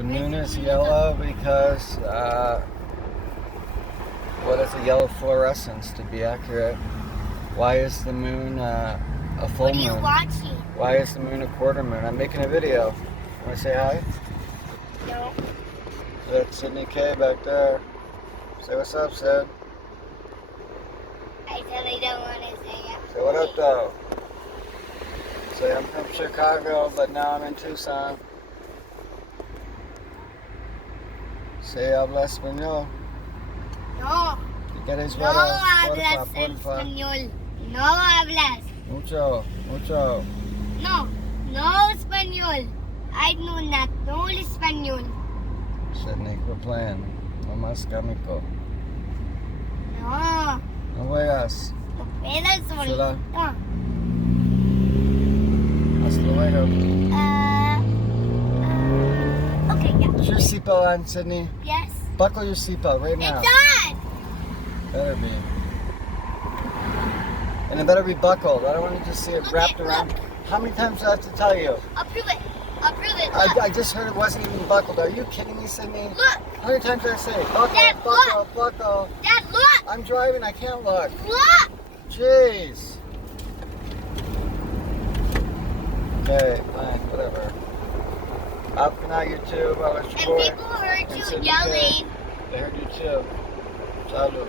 The moon is yellow because, what is a yellow fluorescence to be accurate? Why is the moon a full moon? What are you watching? Why is the moon a quarter moon? I'm making a video. Want to say hi? No. That's Sydney K back there. Say what's up, Sid. I totally don't want to say it. Say what up, though. Say I'm from Chicago, but now I'm in Tucson. Say habla español. No. Si quieres No ver, hablas español. No hablas. Mucho. No. No español. I do not know español. Sydney, quit playing. No más camico. No. No juegas. No puedes Chula. solito. Hasta luego. Okay, yeah. Is your seatbelt on, Sydney? Yes. Buckle your seatbelt right now. It's on. Better be. And it better be buckled. I don't want to just see it wrapped around. Look. How many times do I have to tell you? I'll prove it. Look. I just heard it wasn't even buckled. Are you kidding me, Sydney? Look. How many times did I say buckle, Dad, buckle? Dad, look. I'm driving. I can't look. Look. Jeez. Okay, fine, whatever. Out now, YouTube. I was your And boy. people heard And you Sydney K. yelling. They heard you too. Salud.